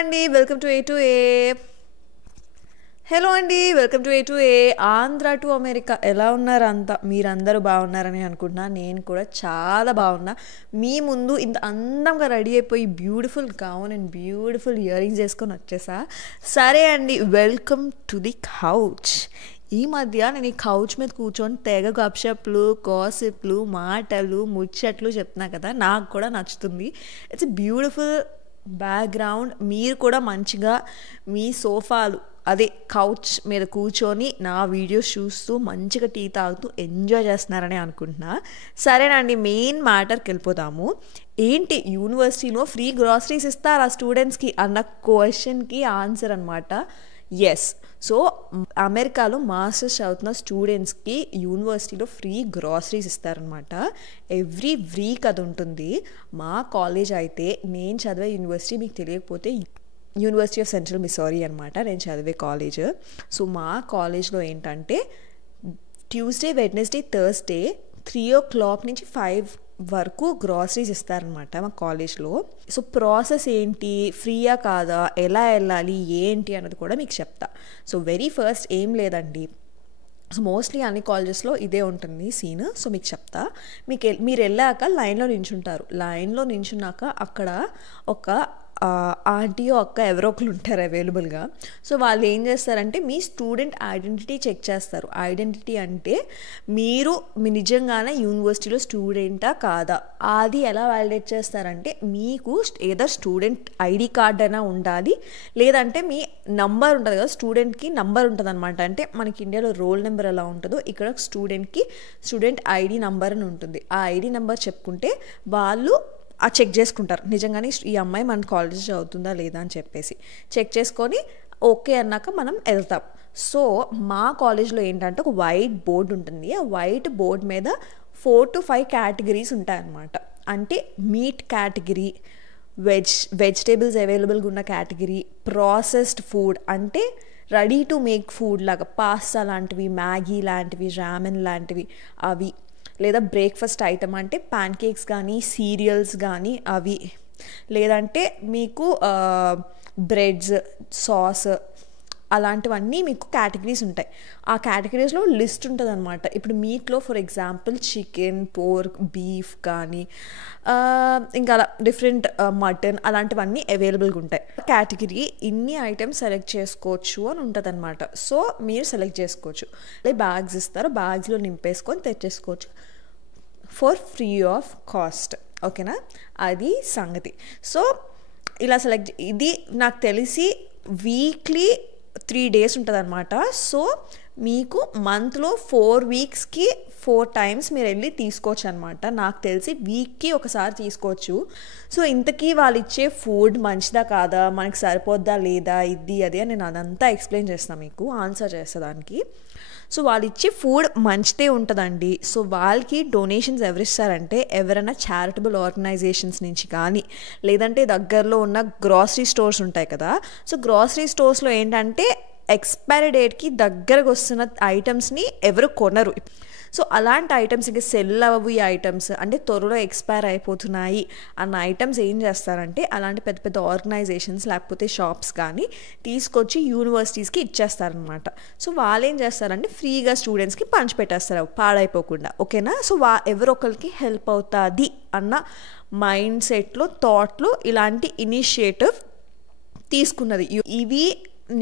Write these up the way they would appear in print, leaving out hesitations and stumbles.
అండి welcome to A to A. Hello అండి welcome to A to A. Andhra to America ఎలా ఉన్నారు అంతా? మీరందరూ బాగున్నారని అనుకుంటున్నా. నేను కూడా చాలా బాగున్నా. మీ ముందు ఇంత అందంగా రెడీ అయిపోయి beautiful gown and beautiful ear rings వేసుకొని వచ్చేసా. సరే అండి, వెల్కమ్ టు ది కౌచ్. ఈ మధ్య నేను ఈ కౌచ్ మీద కూర్చొని తెగ గప్షప్లు, గాసిప్లు, మాటలు, ముచ్చట్లు చెప్తున్నా కదా, నాకు కూడా నచ్చుతుంది. It's beautiful background. మీరు కూడా మంచిగా మీ సోఫాలు, అదే కౌచ్ మీద కూర్చొని నా వీడియోస్ చూస్తూ మంచిగా టీ తాగుతూ ఎంజాయ్ చేస్తున్నారని అనుకుంటున్నా. సరేనండి, మెయిన్ మ్యాటర్కి వెళ్ళిపోతాము. ఏంటి యూనివర్సిటీలో ఫ్రీ గ్రాసరీస్ ఇస్తారా స్టూడెంట్స్కి అన్న క్వశ్చన్కి ఆన్సర్ అనమాట ఎస్. సో అమెరికాలో మాస్టర్స్ చదువుతున్న స్టూడెంట్స్కి యూనివర్సిటీలో ఫ్రీ గ్రాసరీస్ ఇస్తారనమాట. ఎవ్రీ వీక్ అది ఉంటుంది. మా కాలేజ్ అయితే, నేను చదివే యూనివర్సిటీ మీకు తెలియకపోతే యూనివర్సిటీ ఆఫ్ సెంట్రల్ మిసౌరీ అనమాట నేను చదివే కాలేజ్. సో మా కాలేజ్లో ఏంటంటే ట్యూస్డే, వెడ్నెస్డే, థర్స్డే 3 o'clock నుంచి 5 వరకు గ్రాసరీస్ ఇస్తారనమాట మా కాలేజ్లో. సో ప్రాసెస్ ఏంటి, ఫ్రీయా కాదా, ఎలా వెళ్ళాలి ఏంటి అన్నది కూడా మీకు చెప్తా. సో వెరీ ఫస్ట్ ఏం లేదండి, సో మోస్ట్లీ అన్ని కాలేజెస్లో ఇదే ఉంటుంది సీన్. సో మీకు చెప్తా. మీరు వెళ్ళాక లైన్లో నించుంటారు. లైన్లో నించున్నాక అక్కడ ఒక ఆంటీయో అక్క ఎవరో ఒకరు ఉంటారు అవైలబుల్గా. సో వాళ్ళు ఏం చేస్తారంటే మీ స్టూడెంట్ ఐడెంటిటీ చెక్ చేస్తారు. ఐడెంటిటీ అంటే మీరు నిజంగానే యూనివర్సిటీలో స్టూడెంటా కాదా, అది ఎలా వ్యాలిడేట్ చేస్తారంటే మీకు ఏదో స్టూడెంట్ ఐడి కార్డ్ అయినా ఉండాలి, లేదంటే మీ నంబర్ ఉంటుంది కదా, స్టూడెంట్కి నంబర్ ఉంటుంది అనమాట. అంటే మనకి ఇండియాలో రోల్ నెంబర్ ఎలా ఉంటుందో ఇక్కడ స్టూడెంట్కి స్టూడెంట్ ఐడి నంబర్ అని ఉంటుంది. ఆ ఐడి నెంబర్ చెప్పుకుంటే వాళ్ళు చెక్ చేసుకుంటారు నిజంగానే ఈ అమ్మాయి మన కాలేజ్ చదువుతుందా లేదా అని చెప్పేసి. చెక్ చేసుకొని ఓకే అన్నాక మనం వెళ్తాం. సో మా కాలేజ్లో ఏంటంటే ఒక వైట్ బోర్డు ఉంటుంది. ఆ వైట్ బోర్డ్ మీద 4 to 5 కేటగిరీస్ ఉంటాయన్నమాట. అంటే మీట్ కేటగిరీ, వెజిటేబుల్స్ అవైలబుల్గా ఉన్న కేటగిరీ, ప్రాసెస్డ్ ఫుడ్ అంటే రెడీ టు మేక్ ఫుడ్ లాగా పాస్తా లాంటివి, మ్యాగీ లాంటివి, రామెన్ లాంటివి అవి, లేదా బ్రేక్ఫాస్ట్ ఐటమ్ అంటే ప్యాన్ కేక్స్ కానీ సీరియల్స్ కానీ అవి, లేదంటే మీకు బ్రెడ్స్, సాస్ అలాంటివన్నీ మీకు కేటగిరీస్ ఉంటాయి. ఆ కేటగిరీస్లో లిస్ట్ ఉంటుంది అనమాట. ఇప్పుడు మీట్లో for example chicken, pork, beef కానీ ఇంకా అలా డిఫరెంట్ మటన్ అలాంటివన్నీ అవైలబుల్గా ఉంటాయి. కేటగిరీ ఇన్ని ఐటమ్స్ సెలెక్ట్ చేసుకోవచ్చు అని ఉంటుంది అనమాట. సో మీరు సెలెక్ట్ చేసుకోవచ్చు. అదే బ్యాగ్స్ ఇస్తారు, బ్యాగ్స్లో నింపేసుకొని తెచ్చేసుకోవచ్చు ఫర్ ఫ్రీ ఆఫ్ కాస్ట్. ఓకేనా, అది సంగతి. సో ఇలా ఇది నాకు తెలిసి వీక్లీ 3 days ఉంటుంది అనమాట. సో మీకు మంత్లో 4 weeksకి 4 times మీరు వెళ్ళి తీసుకోవచ్చు అనమాట. నాకు తెలిసి వీక్కి ఒకసారి తీసుకోవచ్చు. సో ఇంతకీ వాళ్ళు ఇచ్చే ఫుడ్ మంచిదా కాదా, మనకి సరిపోద్దా లేదా, ఇది అది అని నేను అదంతా ఎక్స్ప్లెయిన్ చేస్తాను, మీకు ఆన్సర్ చేసేదానికి. సో వాళ్ళు ఇచ్చే ఫుడ్ మంచిదే ఉంటుందండి. సో వాళ్ళకి డొనేషన్స్ ఎవరిస్తారంటే ఎవరైనా చారిటబుల్ ఆర్గనైజేషన్స్ నుంచి కానీ, లేదంటే దగ్గరలో ఉన్న గ్రాసరీ స్టోర్స్ ఉంటాయి కదా. సో గ్రాసరీ స్టోర్స్లో ఏంటంటే ఎక్స్పైరీ డేట్కి దగ్గరకు వస్తున్న ఐటమ్స్ని ఎవరు కొనరు. సో అలాంటి ఐటమ్స్ ఇంకా సెల్ అవ్వవు. ఈ ఐటమ్స్ అంటే త్వరలో ఎక్స్పైర్ అయిపోతున్నాయి అన్న ఐటమ్స్ ఏం చేస్తారంటే అలాంటి పెద్ద పెద్ద ఆర్గనైజేషన్స్ లేకపోతే షాప్స్ కానీ తీసుకొచ్చి యూనివర్సిటీస్కి ఇచ్చేస్తారనమాట. సో వాళ్ళు ఏం చేస్తారంటే ఫ్రీగా స్టూడెంట్స్కి పంచిపెట్టేస్తారు పాడైపోకుండా. ఓకేనా, సో ఎవరొకరికి హెల్ప్ అవుతుంది అన్న మైండ్ సెట్లో, థాట్లో ఇలాంటి ఇనిషియేటివ్ తీసుకున్నది. ఇవి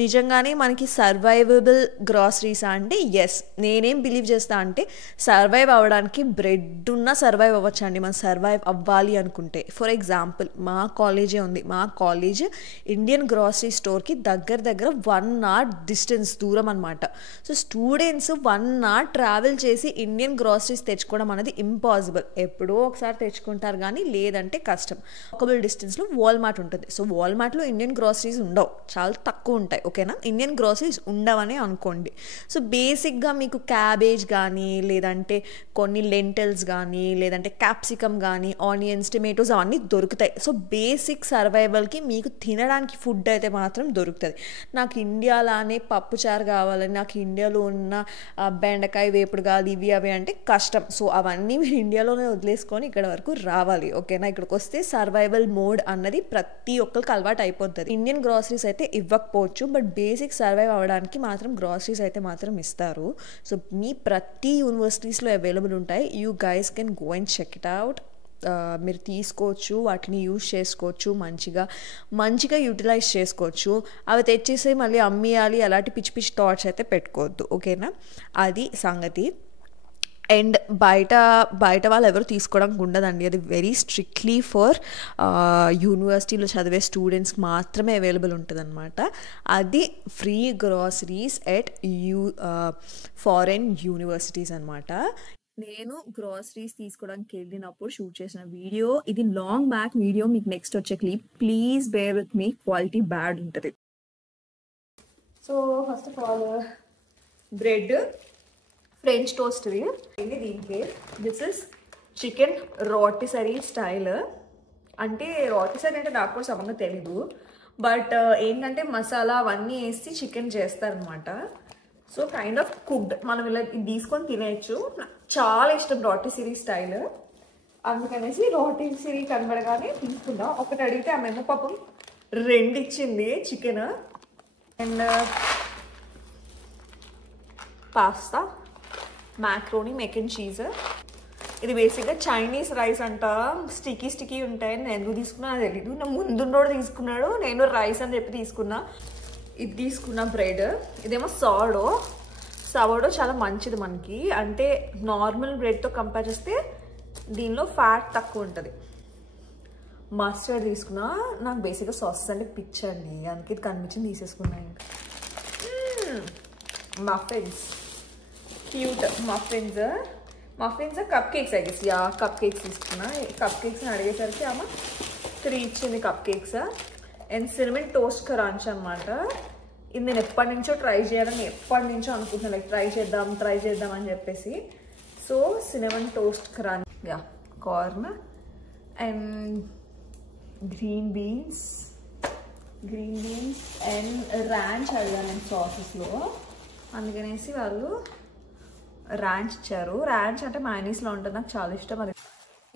నిజంగానే మనకి సర్వైవబుల్ గ్రాసరీస్ అంటే ఎస్. నేనేం బిలీవ్ చేస్తా అంటే సర్వైవ్ అవ్వడానికి బ్రెడ్ ఉన్నా సర్వైవ్ అవ్వచ్చు అండి, మనం సర్వైవ్ అవ్వాలి అనుకుంటే. ఫర్ ఎగ్జాంపుల్ మా కాలేజే ఉంది. మా కాలేజ్ ఇండియన్ గ్రాసరీ స్టోర్కి దగ్గర 1 hour డిస్టెన్స్ దూరం అనమాట. సో స్టూడెంట్స్ 1 hour ట్రావెల్ చేసి ఇండియన్ గ్రాసరీస్ తెచ్చుకోవడం అనేది ఇంపాసిబుల్. ఎప్పుడో ఒకసారి తెచ్చుకుంటారు కానీ లేదంటే కష్టం. వాకబుల్ డిస్టెన్స్లో వాల్మార్ట్ ఉంటుంది. సో వాల్మార్ట్లో ఇండియన్ గ్రాసరీస్ ఉండవు, చాలా తక్కువ ఉంటాయి. ఉంటాయి, ఓకేనా. ఇండియన్ గ్రాసరీస్ ఉండవని అనుకోండి. సో బేసిక్గా మీకు క్యాబేజ్ కానీ, లేదంటే కొన్ని లెంటల్స్ కానీ, లేదంటే క్యాప్సికమ్ కానీ, ఆనియన్స్, టమాటోస్ అవన్నీ దొరుకుతాయి. సో బేసిక్ సర్వైవల్కి మీకు తినడానికి ఫుడ్ అయితే మాత్రం దొరుకుతుంది. నాకు ఇండియాలోనే పప్పుచారు కావాలని, నాకు ఇండియాలో ఉన్న బెండకాయ వేపుడు కావాలి, ఇవి అవి అంటే కష్టం. సో అవన్నీ మీరు ఇండియాలోనే వదిలేసుకొని ఇక్కడ వరకు రావాలి, ఓకేనా. ఇక్కడికి వస్తే సర్వైవల్ మోడ్ అన్నది ప్రతి ఒక్కరికి అలవాటు అయిపోతుంది. ఇండియన్ గ్రాసరీస్ అయితే ఇవ్వకపోవచ్చు, బట్ బేసిక్ సర్వైవ్ అవ్వడానికి మాత్రం గ్రాసరీస్ అయితే మాత్రం ఇస్తారు. సో మీ ప్రతి యూనివర్సిటీస్లో అవైలబుల్ ఉంటాయి. You guys can go and check it out. మీరు తీసుకోవచ్చు, వాటిని యూజ్ చేసుకోవచ్చు, మంచిగా యూటిలైజ్ చేసుకోవచ్చు. అవి తెచ్చేసి మళ్ళీ అమ్మేయాలి అలాంటి పిచ్చి పిచ్చి థాట్స్ అయితే పెట్టుకోవద్దు, ఓకేనా. అది సంగతి. అండ్ బయట వాళ్ళు ఎవరు తీసుకోవడానికి ఉండదండి. అది వెరీ స్ట్రిక్ట్లీ ఫర్ యూనివర్సిటీలో చదివే స్టూడెంట్స్కి మాత్రమే అవైలబుల్ ఉంటుంది అనమాట. అది free groceries at foreign universities అనమాట. నేను గ్రాసరీస్ తీసుకోవడానికి వెళ్ళినప్పుడు షూట్ చేసిన వీడియో ఇది. లాంగ్ బ్యాక్ వీడియో, మీకు నెక్స్ట్ వచ్చే clip. Please bear with me, quality bad ఉంటుంది. So first of all bread French toast. దీనికి this is chicken rotisserie style. అంటే రోటిసరీ అంటే నాకు కూడా సమంగా తెలీదు, బట్ ఏంటంటే మసాలా అవన్నీ వేసి చికెన్ చేస్తారనమాట. So kind of cooked. మనం ఇలా తీసుకొని తినేయచ్చు. నాకు చాలా ఇష్టం రోటిసరీ స్టైల్, అందుకనేసి రోటిసరీ కనబడగానే తీసుకున్నా. ఒకటి అడిగితే ఆమె పాపం 2 ఇచ్చింది chicken. And pasta, macaroni, mech and cheese. ఇది బేసిక్గా చైనీస్ రైస్ అంట. స్టికీ ఉంటాయని నేను ఎందుకు తీసుకున్నా అది తెలీదు. నా ముందున్నోడు తీసుకున్నాడు, నేను రైస్ అని చెప్పి తీసుకున్నా. ఇది తీసుకున్న బ్రెడ్. ఇదేమో సవర్డో చాలా మంచిది మనకి. అంటే నార్మల్ బ్రెడ్తో కంపేర్ చేస్తే దీనిలో ఫ్యాట్ తక్కువ ఉంటుంది. మస్టర్డ్ తీసుకున్నా. నాకు బేసిక్గా సాసెస్ అంటే పిచ్చండి, అందుకే ఇది కనిపించింది తీసేసుకున్నా. ఇంకా muffins, cute muffins cup cakes I guess. Cup cakes తీసుకున్నా. కప్ కేక్స్ని అడిగేసరికి ఆమె 3 ఇచ్చింది cup cakes. And cinnamon toast crunch అనమాట. ఇది నేను ఎప్పటి నుంచో ట్రై చేయాలని అనుకుంటున్నాను. లైక్ ట్రై చేద్దాం అని చెప్పేసి. So cinnamon toast crunch, corn and green beans and ranch అడిగాను నేను సాసెస్లో, అందుకనేసి వాళ్ళు ర్యాంచ్ ఇచ్చారు. ర్యాంచ్ అంటే మైనీస్లో ఉంటుంది, నాకు చాలా ఇష్టం అది.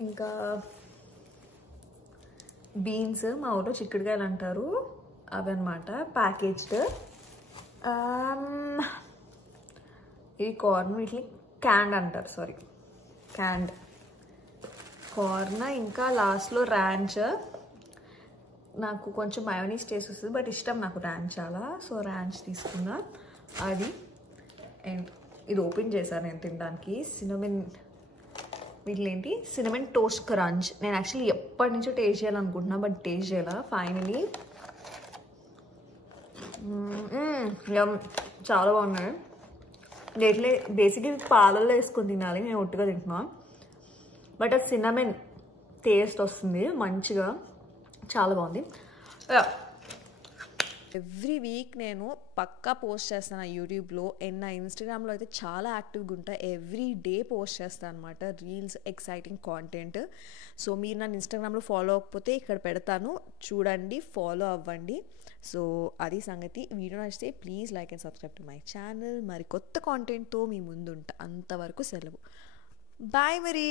ఇంకా బీన్స్, మా ఊళ్ళో చిక్కుడుకాయలు అంటారు, అవి అనమాట ప్యాకేజ్డ్. ఈ కార్న్ వీటిని క్యాండ్ అంటారు, క్యాండ్ కార్న్. ఇంకా లాస్ట్లో ర్యాంచ్. నాకు కొంచెం మయోనీస్ టేస్ట్ వస్తుంది, బట్ ఇష్టం నాకు ర్యాంచ్ చాలా. సో ర్యాంచ్ తీసుకున్నా అది. అండ్ ఇది ఓపెన్ చేశాను నేను తినడానికి. వీటిలేంటి సినమన్ టోస్ట్ క్రంచ్. నేను యాక్చువల్లీ ఎప్పటి నుంచో టేస్ట్ చేయాలనుకుంటున్నా, బట్ టేస్ట్ చేయాలా ఫైనలీ. చాలా బాగున్నాయి. రేట్లే బేసిక్గా పాలల్లో వేసుకొని తినాలి, నేను ఒట్టుగా తింటున్నా. బట్ అది సినమన్ టేస్ట్ వస్తుంది మంచిగా, చాలా బాగుంది. ఎవ్రీ వీక్ నేను పక్కా పోస్ట్ చేస్తాను యూట్యూబ్లో. అండ్ నా ఇన్స్టాగ్రామ్లో అయితే చాలా యాక్టివ్గా ఉంటాయి. ఎవ్రీ డే పోస్ట్ చేస్తాను అనమాట రీల్స్, ఎక్సైటింగ్ కాంటెంట్. సో మీరు నన్ను ఇన్స్టాగ్రామ్లో ఫాలో అవ్వకపోతే ఇక్కడ పెడతాను, చూడండి, ఫాలో అవ్వండి. సో అది సంగతి. వీడియో నచ్చితే please like and subscribe to my channel. మరి కొత్త కాంటెంట్తో మీ ముందు ఉంటా. అంతవరకు సెలవు. బాయ్ మరి.